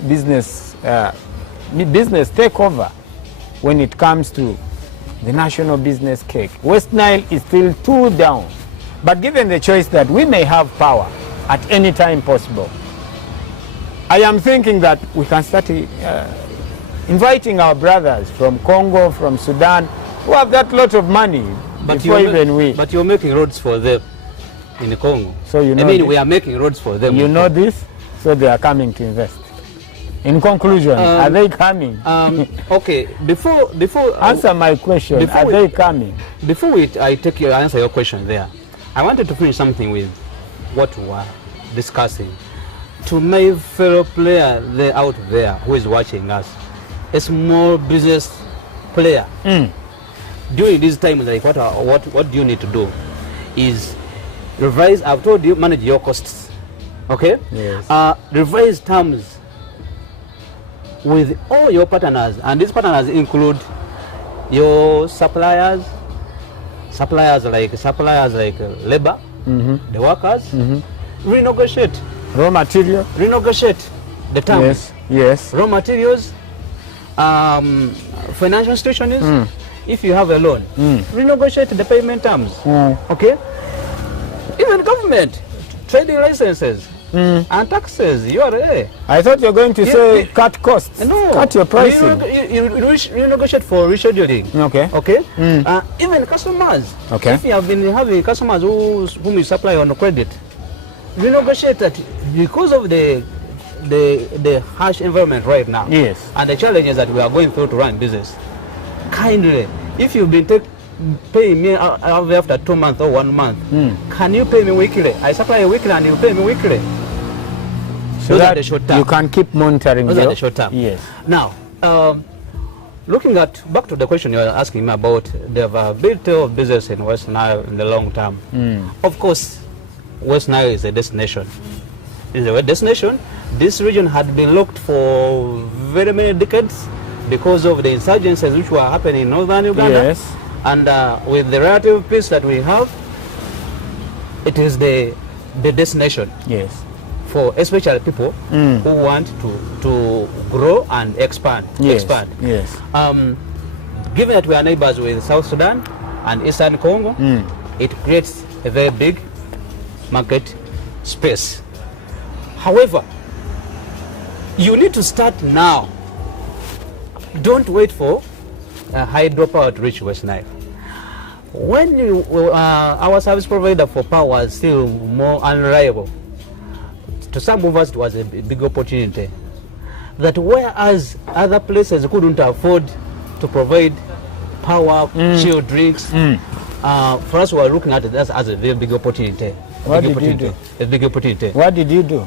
takeover when it comes to the national business cake? West Nile is still too down, but given the choice that we may have power at any time possible, I am thinking that we can start inviting our brothers from Congo, from Sudan, who have that lot of money, before even we. But you're making roads for them in the Congo. So you know, I mean, we are making roads for them. You know this, so they are coming to invest. In conclusion, are they coming? Okay, before answer my question. Are they coming? Before I take your answer your question there, I wanted to finish something with what we were discussing. To my fellow player there out there who is watching us, a small business player, during this time, like what do you need to do is revise. I've told you, manage your costs. Okay. Yes. Revise terms with all your partners, and these partners include your suppliers like labor, the workers. Renegotiate Raw material. Renegotiate the terms. Yes. Yes. Raw materials, financial institutions. If you have a loan, renegotiate the payment terms. Okay. Even government, trading licenses and taxes. URA. I thought you were going to say cut costs. No. Cut your pricing. You renegotiate for rescheduling. Okay. Okay. Even customers. Okay. If you have been having customers whom you supply on credit, renegotiate that because of the harsh environment right now. Yes. And the challenges that we are going through to run business. Kindly, if you've been paying me after 2 months or 1 month, can you pay me weekly? I supply you weekly and you pay me weekly. So that the short term. You can keep monitoring. Those are the short term. Yes. Now, looking back to the question you were asking me about the viability of business in West Nile in the long term. Of course, West Nile is a destination. It's a destination. This region had been locked for very many decades because of the insurgencies which were happening in northern Uganda. Yes. And with the relative peace that we have, it is the destination. Yes. For especially people who want to grow and expand. Yes. Yes. Given that we are neighbors with South Sudan and Eastern Congo, it creates a very big market space. However, you need to start now. Don't wait for hydropower to reach West Nile. When our service provider for power was still more unreliable, to some of us it was a big opportunity. That whereas other places couldn't afford to provide power, chilled drinks, for us we were looking at it as a very big opportunity. What did you do? A big opportunity. What did you do?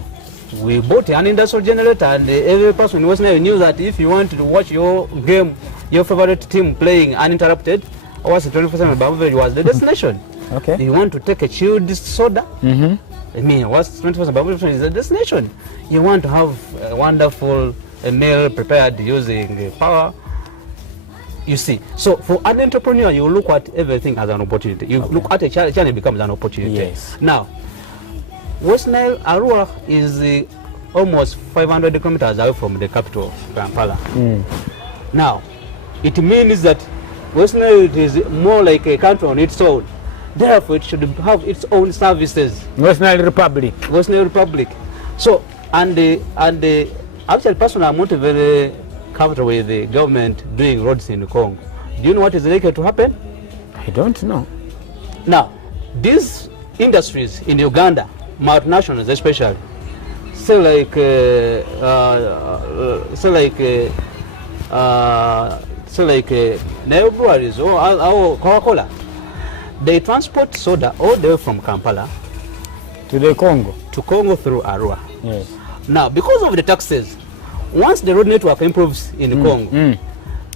We bought an industrial generator, and every person in West Nile knew that if you want to watch your game, your favorite team playing uninterrupted, was 24/7 beverage was the destination. Okay. You want to take a chilled soda? I mean, what's 24/7 beverage is the destination. You want to have a wonderful meal prepared using power. You see, so for an entrepreneur, you look at everything as an opportunity. You look at a challenge, and it becomes an opportunity. Yes. Now, West Nile, Arua is almost 500 kilometers away from the capital, Kampala. Now, it means that West Nile is more like a country on its own. Therefore, it should have its own services. West Nile Republic. West Nile Republic. So, and the actual person I'm not very comfortable with the government doing roads in Congo. Do you know what is likely to happen? I don't know. Now, these industries in Uganda, multinationals especially, say like Nile breweries or Coca-Cola, they transport soda all the way from Kampala To the Congo. to Congo through Arua. Yes. Now, because of the taxes, once the road network improves in Congo,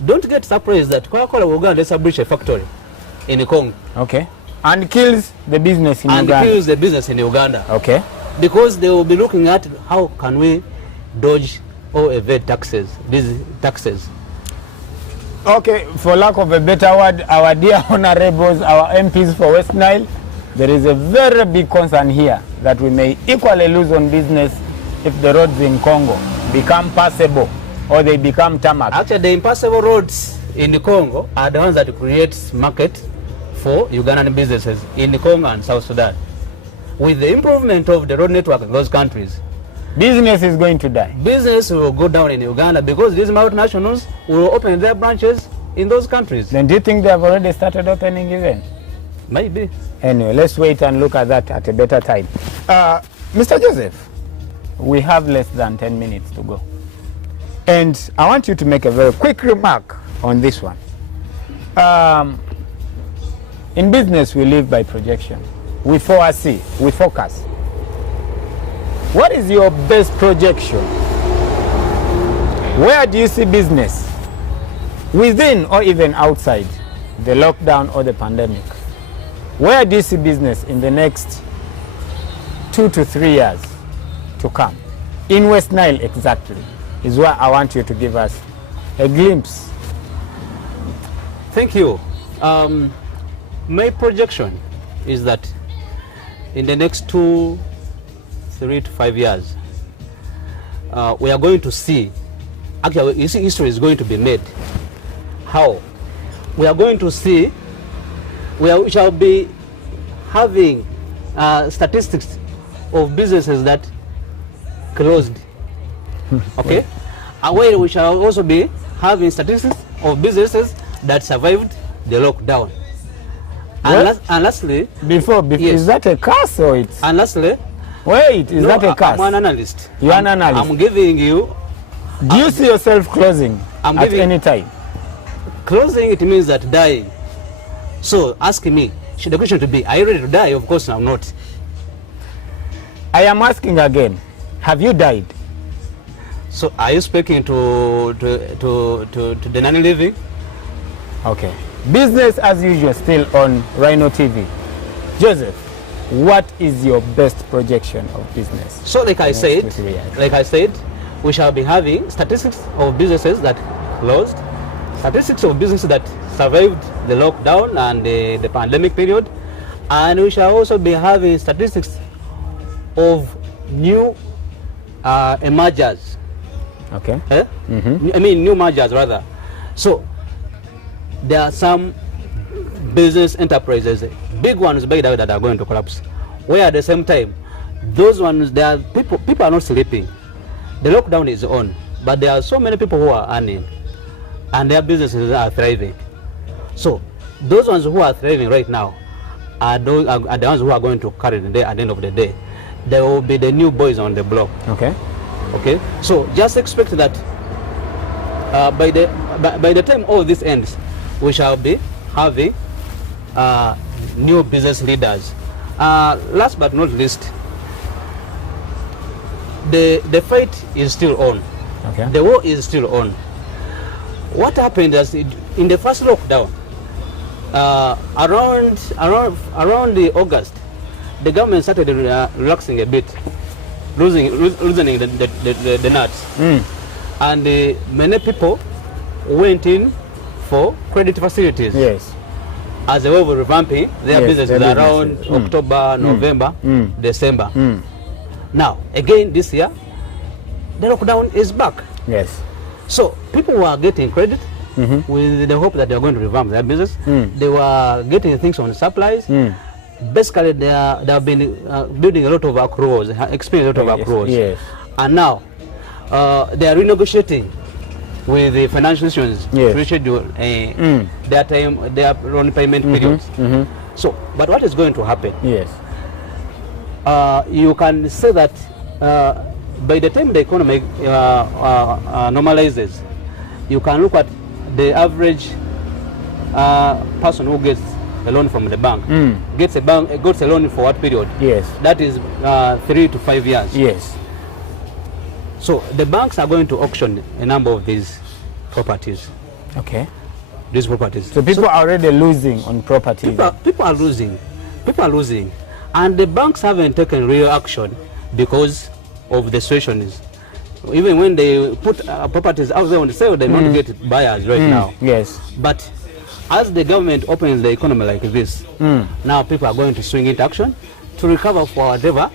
don't get surprised that Coca-Cola will go and establish a factory in Congo. Okay. And kills the business in And Uganda. kills the business in Uganda. Okay. Because they will be looking at how can we dodge or evade taxes, these taxes. Okay, for lack of a better word, our dear honorables, our MPs for West Nile, there is a very big concern here that we may equally lose on business if the roads in Congo become passable or they become tarmac. Actually, the impassable roads in the Congo are the ones that create market for Ugandan businesses in the Congo and South Sudan. With the improvement of the road network in those countries, Business is going to die. business will go down in Uganda because these multinationals will open their branches in those countries. Then do you think they have already started opening even? Maybe. Anyway, let's wait and look at that at a better time. Mr. Joseph, we have less than 10 minutes to go. And I want you to make a very quick remark on this one. In business, we live by projection. We foresee, we focus. What is your best projection? Where do you see business? Within or even outside the lockdown or the pandemic? Where do you see business in the next 2 to 3 years to come? In West Nile exactly, is where I want you to give us a glimpse. Thank you. My projection is that in the next 3 to 5 years, we are going to see, actually, you see, history is going to be made. How? We are going to see, we shall be having statistics of businesses that closed. Okay? And where we shall also be having statistics of businesses that survived the lockdown. And, and lastly, Before, Yes. is that a curse or it's... and lastly, Wait, is that a curse? I'm an analyst. You're an analyst. I'm giving you, Do you see yourself closing I'm at giving- any time? closing it means that dying. So ask me, should the question to be, are you ready to die? Of course I'm not. I am asking again, have you died? So are you speaking to the non-living? Okay. Business as usual still on Rhino TV. Joseph, what is your best projection of business? So like I Next said, 2 to 3 years. we shall be having statistics of businesses that closed, statistics of businesses that survived the lockdown and the pandemic period, and we shall also be having statistics of new emergers. Okay. I mean new mergers rather. So there are some business enterprises, big ones by the way, that are going to collapse. Where at the same time, those ones, there are people are not sleeping. The lockdown is on, but there are so many people who are earning, and their businesses are thriving. So those ones who are thriving right now are the ones who are going to carry the day at the end of the day. They will be the new boys on the block. Okay. Okay, so just expect that by the time all this ends, we shall be having new business leaders. Last but not least, the fight is still on. Okay. The war is still on. What happened is in the first lockdown, around the August, the government started relaxing a bit, loosening the nuts, and many people went in for credit facilities. Yes. As a way of revamping their Yes, businesses their around businesses. October, November, December. Mm. Now, again this year, the lockdown is back. Yes. So people were getting credit with the hope that they are going to revamp their business. They were getting things on supplies. Basically, they have been building a lot of accruals, experiencing a lot of accruals. Yes. And now they are renegotiating with the financial institutions Yes. to schedule their loan payment periods. So, but what is going to happen? Yes. You can say that by the time the economy normalizes, you can look at the average person who gets a loan from the bank, gets a loan for what period? Yes. That is 3 to 5 years. Yes. So the banks are going to auction a number of these properties. Okay. These properties. So people are already losing on properties. People are losing. People are losing. And the banks haven't taken real action because of the situation. Even when they put properties out there on the sale, they want to get buyers right now. Yes. But as the government opens the economy like this, now people are going to swing into action to recover for whatever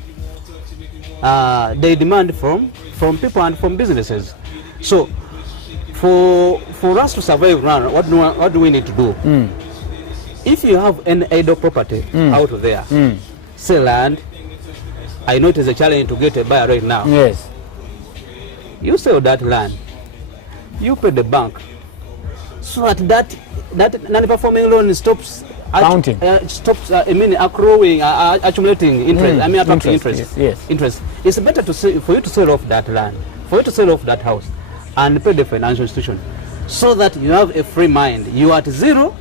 they demand from people and from businesses. So for us to survive now, what do we need to do? If you have an idle property out there, say land, I know it is a challenge to get a buyer right now. Yes. You sell that land, you pay the bank, so that non-performing loan stops Counting. accruing, accumulating interest. Attracting interest. Yes. Interest. It's better for you to sell off that land, for you to sell off that house, and pay the financial institution, so that you have a free mind. You are at zero,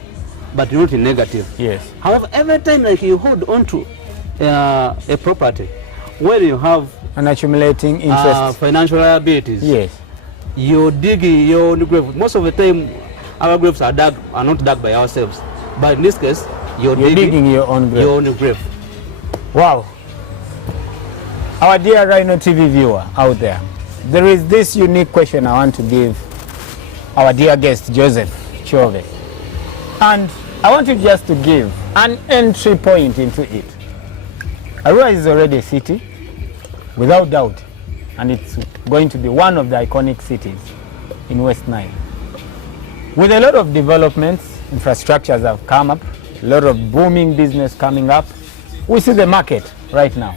but you're not in negative. Yes. However, every time like you hold on to a property where you have And accumulating interest. financial liabilities, Yes. you're digging your own grave. Most of the time, our graves are not dug by ourselves. But in this case, you're digging your own grave. your own grave. Wow. Our dear Rhino TV viewer out there, there is this unique question I want to give our dear guest, Joseph KYOBE. And I want you just to give an entry point into it. Arua is already a city, without doubt, and it's going to be one of the iconic cities in West Nile. With a lot of developments, infrastructures have come up, a lot of booming business coming up. We see the market right now.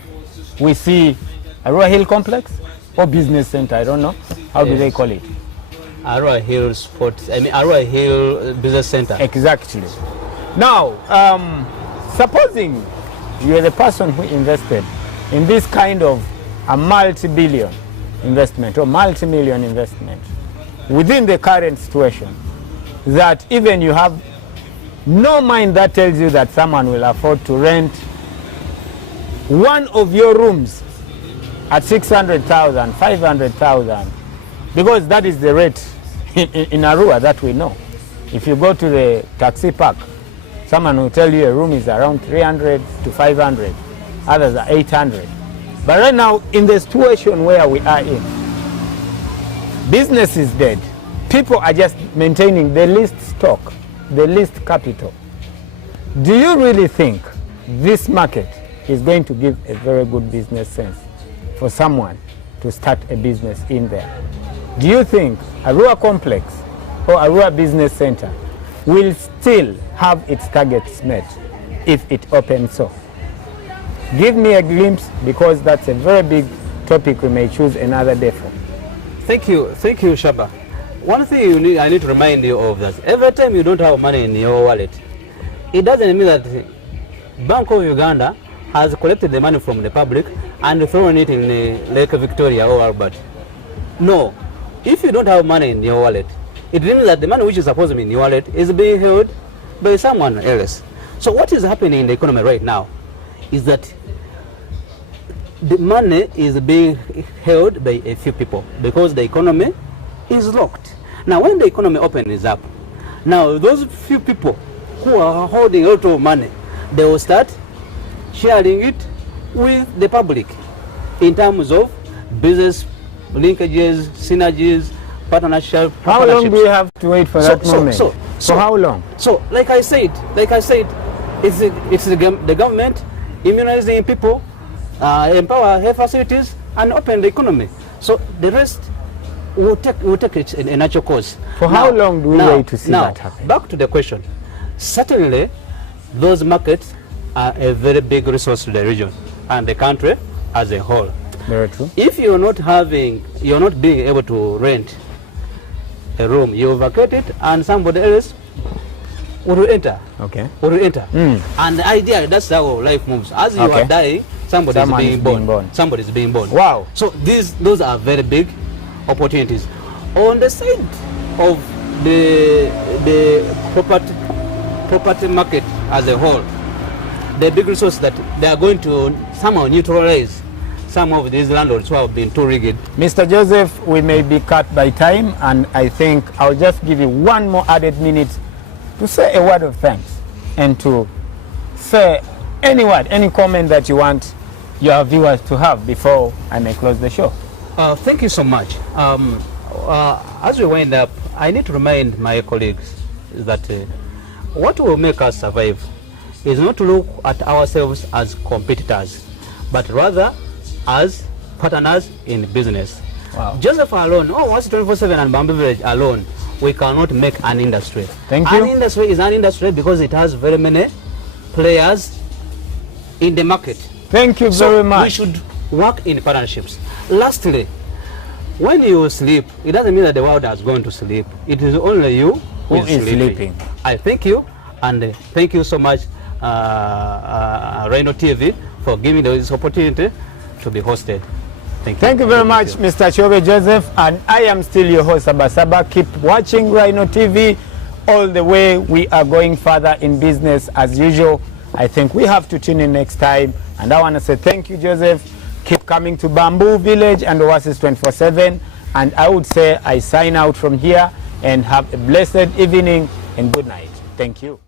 We see Arua Hill Complex or Business Center, I don't know. How do they call it? Arua Hill Arua Hill Business Center. Exactly. Now, supposing you are the person who invested in this kind of a multi-billion investment or multi-million investment within the current situation, that even you have no mind that tells you that someone will afford to rent one of your rooms at 600,000, 500,000, because that is the rate in Arua that we know. If you go to the taxi park, someone will tell you a room is around 300 to 500, others are 800. But right now, in the situation where we are in, business is dead. People are just maintaining the least stock, the least capital. Do you really think this market is going to give a very good business sense for someone to start a business in there? Do you think Arua Complex or Arua Business Center will still have its targets met if it opens so? Give me a glimpse, because that's a very big topic we may choose another day for. Thank you, SHABA. One thing I need to remind you of that every time you don't have money in your wallet, it doesn't mean that Bank of Uganda has collected the money from the public and thrown it in Lake Victoria or Albert. No, if you don't have money in your wallet, it means that the money which is supposed to be in your wallet is being held by someone else. So what is happening in the economy right now is that the money is being held by a few people because the economy is locked. Now when the economy opens up, now those few people who are holding a lot of money, they will start sharing it with the public in terms of business linkages, synergies, partnerships. How long do you have to wait for that moment? For how long? So like I said, it's the government immunizing people, empower health facilities, and open the economy. So the rest will take it in a natural course. For how long do we wait to see that happen? Back to the question. Certainly, those markets are a very big resource to the region and the country as a whole. Very true. If you're not being able to rent a room, you vacate it, and somebody else will enter. Okay. Will enter. And the idea, that's how life moves. As you Okay. are dying, somebody is Someone being is born. being born. Somebody is being born. Wow. So those are very big opportunities. On the side of the property market as a whole, the big resource that they are going to somehow neutralize some of these landlords who have been too rigid. Mr. Joseph, we may be cut by time, and I think I'll just give you one more added minute to say a word of thanks and to say any word, any comment that you want your viewers to have before I may close the show. Thank you so much. As we wind up, I need to remind my colleagues that what will make us survive is not to look at ourselves as competitors, but rather as partners in business. Wow. Joseph alone, once 24/7 and Bamboo Village alone, we cannot make an industry. Thank you. An industry is an industry because it has very many players in the market. Thank you So very much. we should work in partnerships. Lastly, when you sleep, it doesn't mean that the world has gone to sleep. It is only you who is sleeping. I thank you, and thank you so much, Rhino TV, for giving this opportunity to be hosted. Thank you. Thank you very much, Mr. KYOBE Joseph, and I am still your host, Saba. Keep watching Rhino TV all the way. We are going further in business as usual. I think we have to tune in next time, and I want to say thank you, Joseph. Keep coming to Bamboo Village and Oasis 24/7, and I would say I sign out from here and have a blessed evening and good night. Thank you.